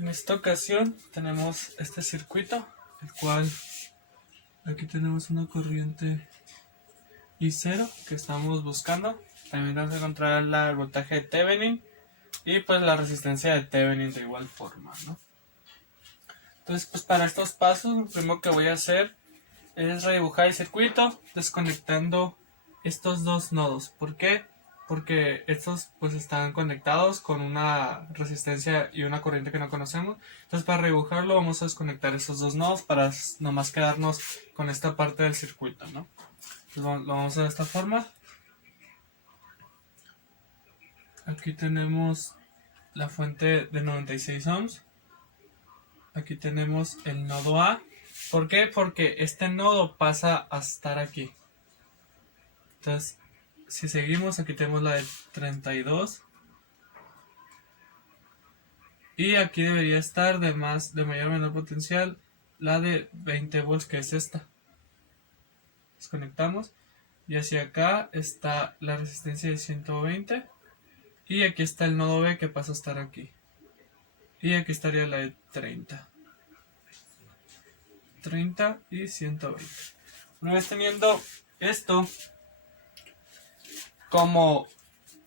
En esta ocasión tenemos este circuito, el cual aquí tenemos una corriente I0 que estamos buscando. También vamos a encontrar el voltaje de Thevenin y pues la resistencia de Thevenin de igual forma, ¿no? Entonces, pues para estos pasos, lo primero que voy a hacer es redibujar el circuito desconectando estos dos nodos. ¿Por qué? Porque estos pues están conectados con una resistencia y una corriente que no conocemos. Entonces para redibujarlo vamos a desconectar esos dos nodos para nomás quedarnos con esta parte del circuito, ¿no? Entonces lo vamos a hacer de esta forma. Aquí tenemos la fuente de 96 ohms. Aquí tenemos el nodo A. ¿Por qué? Porque este nodo pasa a estar aquí. Entonces, si seguimos, aquí tenemos la de 32. Y aquí debería estar de mayor o menor potencial la de 20 volts, que es esta. Desconectamos. Y hacia acá está la resistencia de 120. Y aquí está el nodo B que pasa a estar aquí. Y aquí estaría la de 30. 30 y 120. Una vez teniendo esto, como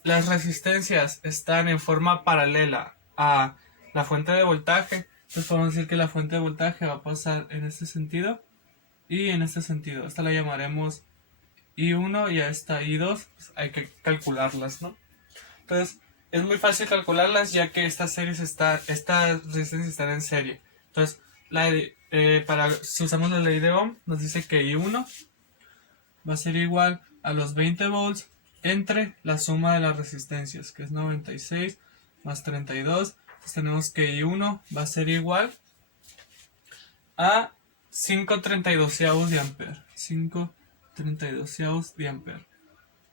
las resistencias están en forma paralela a la fuente de voltaje, entonces podemos decir que la fuente de voltaje va a pasar en este sentido y en este sentido. Esta la llamaremos I1 y a esta I2 pues hay que calcularlas, ¿no? Entonces es muy fácil calcularlas ya que estas resistencias están en serie. Entonces si usamos la ley de Ohm nos dice que I1 va a ser igual a los 20 volts entre la suma de las resistencias, que es 96 más 32. Entonces tenemos que I1 va a ser igual a 5/32 de ampere. 5/32 de ampere.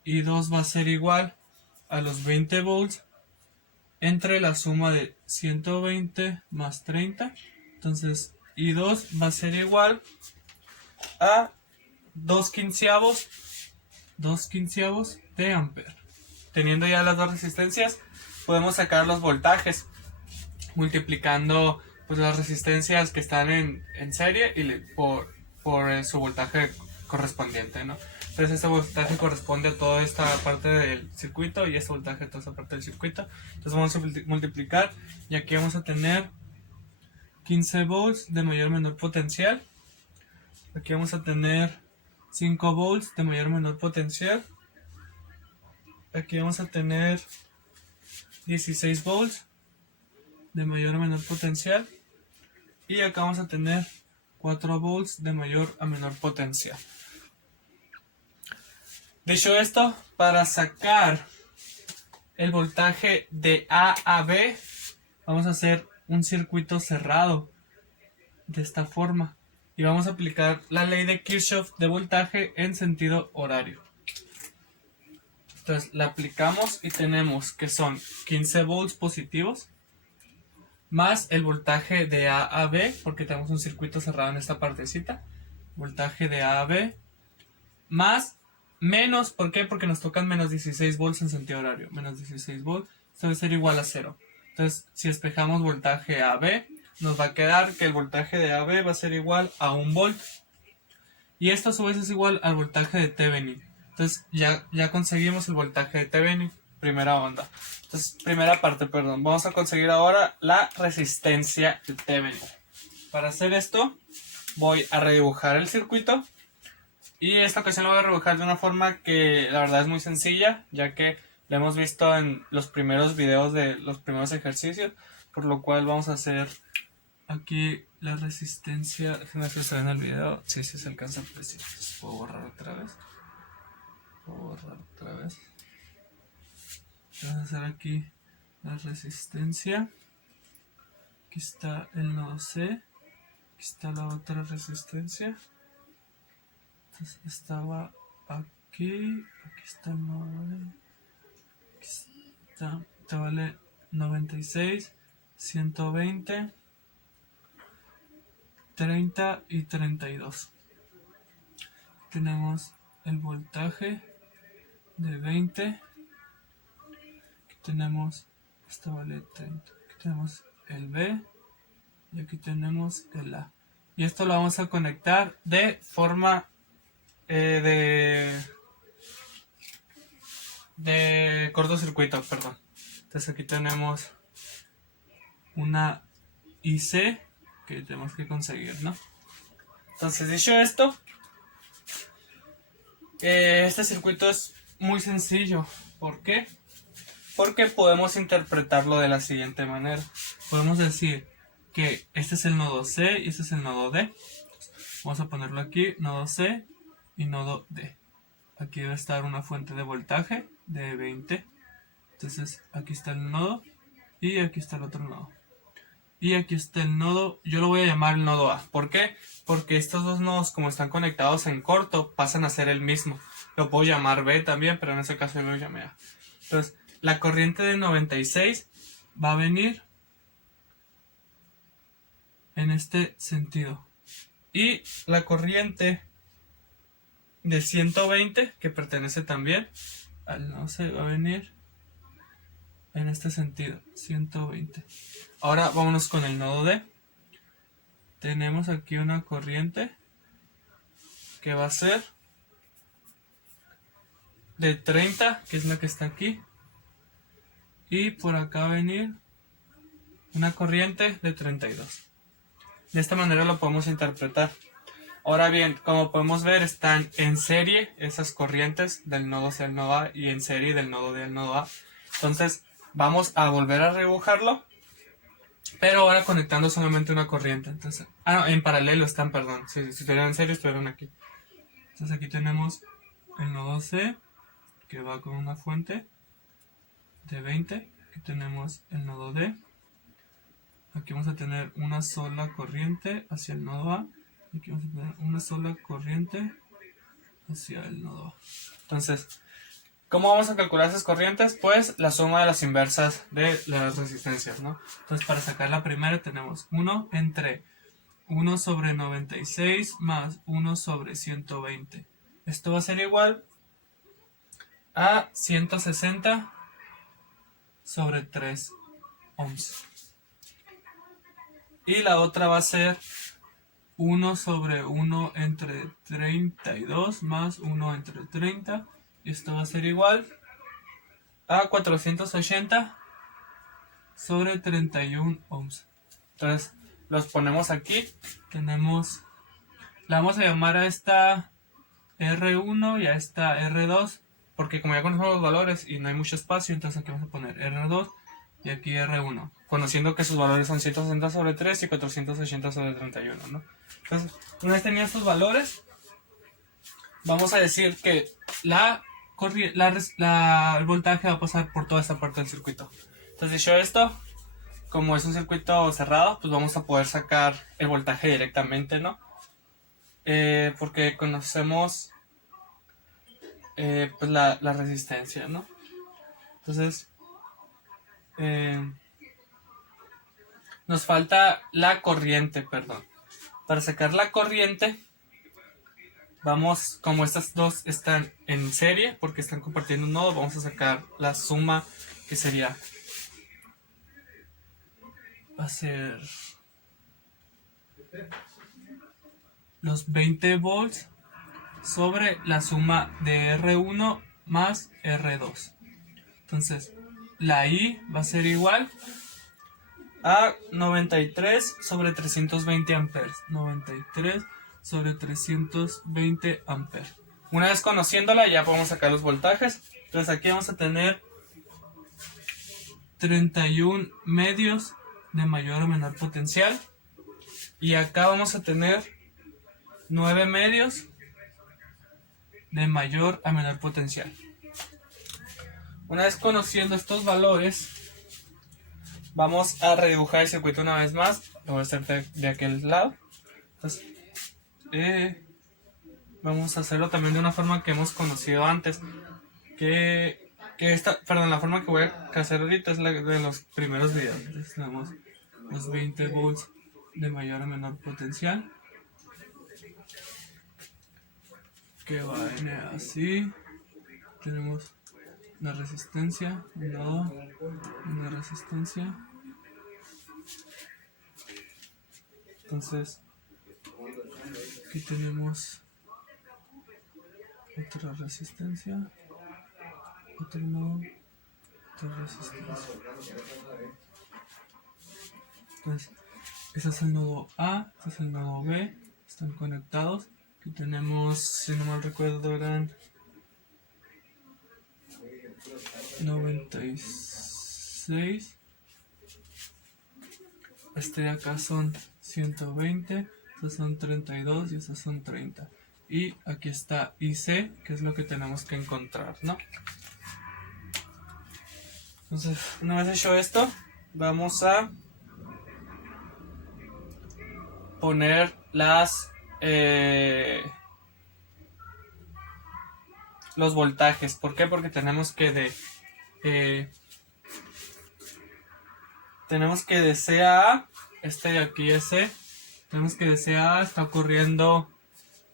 I2 va a ser igual a los 20 volts entre la suma de 120 más 30. Entonces I2 va a ser igual a 2/15 de ampere. Teniendo ya las dos resistencias, podemos sacar los voltajes multiplicando pues las resistencias que están en serie y por su voltaje correspondiente, ¿no? Entonces este voltaje corresponde a toda esta parte del circuito y este voltaje a toda esta parte del circuito. Entonces vamos a multiplicar y aquí vamos a tener 15 volts de mayor o menor potencial. Aquí vamos a tener 5 volts de mayor o menor potencial. Aquí vamos a tener 16 volts de mayor o menor potencial. Y acá vamos a tener 4 volts de mayor a menor potencial. Dicho esto, para sacar el voltaje de A a B, vamos a hacer un circuito cerrado de esta forma. Y vamos a aplicar la ley de Kirchhoff de voltaje en sentido horario. Entonces la aplicamos y tenemos que son 15 volts positivos más el voltaje de A a B, porque tenemos un circuito cerrado en esta partecita. Voltaje de A a B más menos, ¿por qué? Porque nos tocan menos 16 volts en sentido horario. Menos 16 volts, esto debe ser igual a 0. Entonces, si despejamos voltaje AB, nos va a quedar que el voltaje de AB va a ser igual a 1 volt. Y esto a su vez es igual al voltaje de Thevenin. Entonces, ya conseguimos el voltaje de Thevenin, primera onda. Entonces, primera parte, perdón. Vamos a conseguir ahora la resistencia de Thevenin. Para hacer esto, voy a redibujar el circuito. Y esta ocasión lo voy a redibujar de una forma que la verdad es muy sencilla, ya que lo hemos visto en los primeros videos de los primeros ejercicios, por lo cual vamos a hacer aquí la resistencia. Déjenme ver si se ve en el video. Sí, se alcanza a apreciar. Puedo borrar otra vez. Vamos a hacer aquí la resistencia. Aquí está el nodo C. Aquí está la otra resistencia. Entonces estaba aquí está el nodo B. Aquí está, te vale 96, 120, 30 y 32. Tenemos el voltaje de 20. Aquí tenemos, esto vale 30. Aquí tenemos el B y aquí tenemos el A. Y esto lo vamos a conectar de forma de cortocircuito, perdón. Entonces aquí tenemos una IC que tenemos que conseguir, ¿no? Entonces, dicho esto, este circuito es muy sencillo. ¿Por qué? Porque podemos interpretarlo de la siguiente manera. Podemos decir que este es el nodo C y este es el nodo D. Vamos a ponerlo aquí, nodo C y nodo D. Aquí debe estar una fuente de voltaje de 20. Entonces aquí está el nodo y aquí está el otro nodo. Y aquí está el nodo, yo lo voy a llamar el nodo A. ¿Por qué? Porque estos dos nodos, como están conectados en corto, pasan a ser el mismo. Lo puedo llamar B también, pero en este caso yo lo llamé A. Entonces, la corriente de 96 va a venir en este sentido. Y la corriente de 120, que pertenece también al nodo C, va a venir en este sentido, 120. Ahora vámonos con el nodo D. Tenemos aquí una corriente que va a ser de 30, que es la que está aquí, y por acá va a venir una corriente de 32. De esta manera lo podemos interpretar. Ahora bien, como podemos ver, están en serie esas corrientes del nodo C al nodo A y en serie del nodo D al nodo A. Entonces vamos a volver a redibujarlo, pero ahora conectando solamente una corriente. Entonces, no, en paralelo están, perdón. Si estuvieran en serie, estuvieran aquí. Entonces aquí tenemos el nodo C, que va con una fuente de 20. Aquí tenemos el nodo D. Aquí vamos a tener una sola corriente hacia el nodo A. Y aquí vamos a tener una sola corriente hacia el nodo A. Entonces, ¿cómo vamos a calcular esas corrientes? Pues la suma de las inversas de las resistencias, ¿no? Entonces, para sacar la primera tenemos 1 entre 1 sobre 96 más 1 sobre 120. Esto va a ser igual a 160 sobre 3 ohms. Y la otra va a ser 1 sobre 1 entre 32 más 1 entre 30. Y esto va a ser igual a 480 sobre 31 ohms. Entonces los ponemos aquí. Tenemos, la vamos a llamar a esta R1 y a esta R2, porque como ya conocemos los valores y no hay mucho espacio, entonces aquí vamos a poner R2 y aquí R1, conociendo que sus valores son 160 sobre 3 y 480 sobre 31, ¿no? Entonces, una vez teniendo estos valores, vamos a decir que el voltaje va a pasar por toda esta parte del circuito. Entonces, dicho esto, como es un circuito cerrado, pues vamos a poder sacar el voltaje directamente, ¿no? Porque conocemos pues la resistencia, ¿no? Entonces, nos falta la corriente, perdón. Para sacar la corriente, vamos, como estas dos están en serie, porque están compartiendo un nodo, vamos a sacar la suma, que sería, va a ser los 20 volts sobre la suma de R1 más R2. Entonces, la I va a ser igual a 93 sobre 320 amperes. 93 sobre 320 amperes. Una vez conociéndola, ya podemos sacar los voltajes. Entonces aquí vamos a tener 31 medios de mayor o menor potencial. Y acá vamos a tener 9 medios de mayor a menor potencial. Una vez conociendo estos valores, vamos a redibujar el circuito una vez más. Lo voy a hacer de aquel lado. Entonces, vamos a hacerlo también de una forma que hemos conocido antes. La forma que voy a hacer ahorita es la de los primeros videos. Entonces, tenemos los 20 volts de mayor a menor potencial, que va a venir así. Tenemos una resistencia, un nodo, una resistencia, Entonces aquí tenemos otra resistencia, otro nodo, otra resistencia. Entonces ese es el nodo A, este es el nodo B, están conectados. Aquí tenemos, si no mal recuerdo, eran 96. Este de acá son 120, estos son 32 y estos son 30. Y aquí está IC, que es lo que tenemos que encontrar, ¿no? Entonces, una vez hecho esto, vamos a poner los voltajes. ¿Por qué? Porque tenemos que de C a A, este de aquí es C, tenemos que de C a A está ocurriendo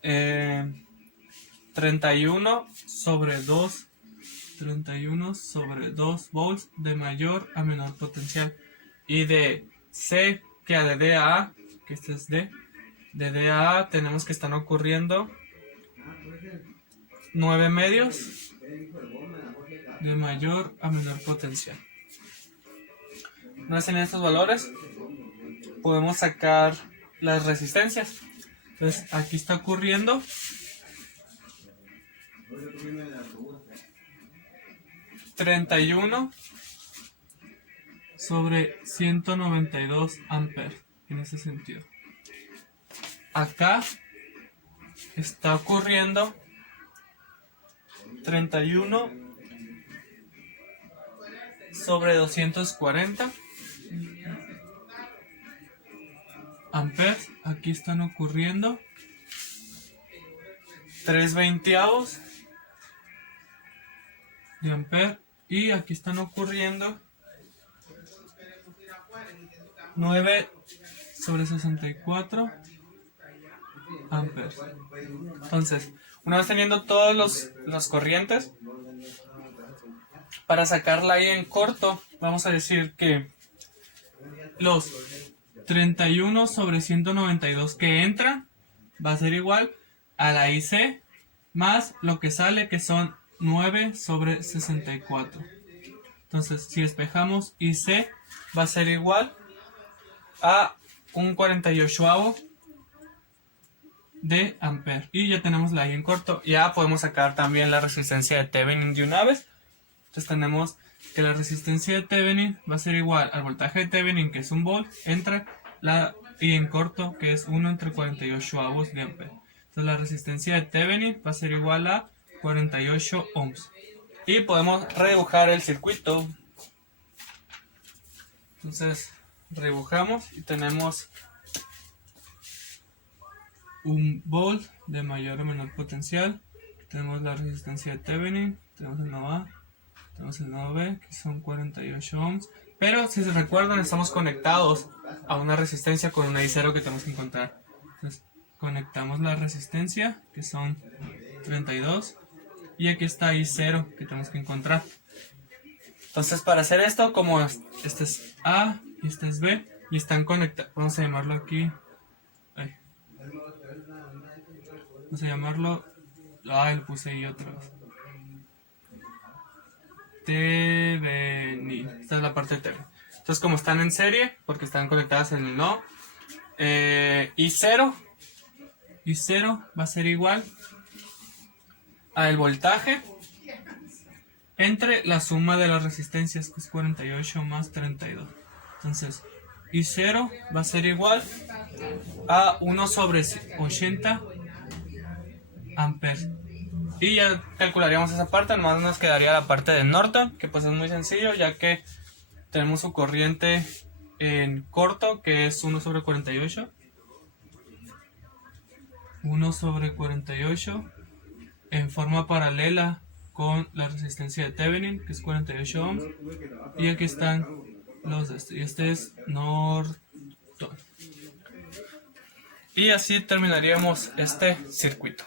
31 sobre 2 volts de mayor a menor potencial. Y de C que a de D a A, que este es D, de D a A tenemos que están ocurriendo 9 medios de mayor a menor potencial. Una vez en estos valores, podemos sacar las resistencias. Entonces aquí está ocurriendo 31 sobre 192 amperes en ese sentido. Acá está ocurriendo 31 sobre 240 amperes. Aquí están ocurriendo 3/20 de amper, y aquí están ocurriendo 9 sobre 64 amperes. Entonces, una vez teniendo todas las corrientes, para sacarla ahí en corto, vamos a decir que los 31 sobre 192 que entra va a ser igual a la IC más lo que sale, que son 9 sobre 64. Entonces, si despejamos, IC va a ser igual a un 48avo de amper. Y ya tenemos la I en corto. Ya podemos sacar también la resistencia de Thevenin de una vez. Entonces tenemos que la resistencia de Thevenin va a ser igual al voltaje de Thevenin, que es 1 volt, entre la I en corto, que es 1 entre 48avos de amper. Entonces la resistencia de Thevenin va a ser igual a 48 ohms. Y podemos redibujar el circuito. Entonces redibujamos y tenemos 1 volt de mayor o menor potencial. Tenemos la resistencia de Thevenin, tenemos el nodo A, tenemos el nodo B, que son 48 ohms. Pero si se recuerdan, estamos conectados a una resistencia con una I0 que tenemos que encontrar. Entonces conectamos la resistencia, que son 32, y aquí está I0 que tenemos que encontrar. Entonces, para hacer esto, como este es A y este es B, y están conectados, vamos a llamarlo aquí, vamos a llamarlo, lo puse ahí otra vez, Thevenin. Esta es la parte de Thevenin. Entonces, como están en serie, porque están conectadas en el nodo, I0 va a ser igual al voltaje entre la suma de las resistencias, que es 48 más 32. Entonces, I0 va a ser igual a 1 sobre 80 amperes. Y ya calcularíamos esa parte, nomás nos quedaría la parte de Norton, que pues es muy sencillo, ya que tenemos su corriente en corto, que es 1 sobre 48. 1 sobre 48 en forma paralela con la resistencia de Thevenin, que es 48 ohms. Y aquí están los de este. Y este es Norton. Y así terminaríamos este circuito.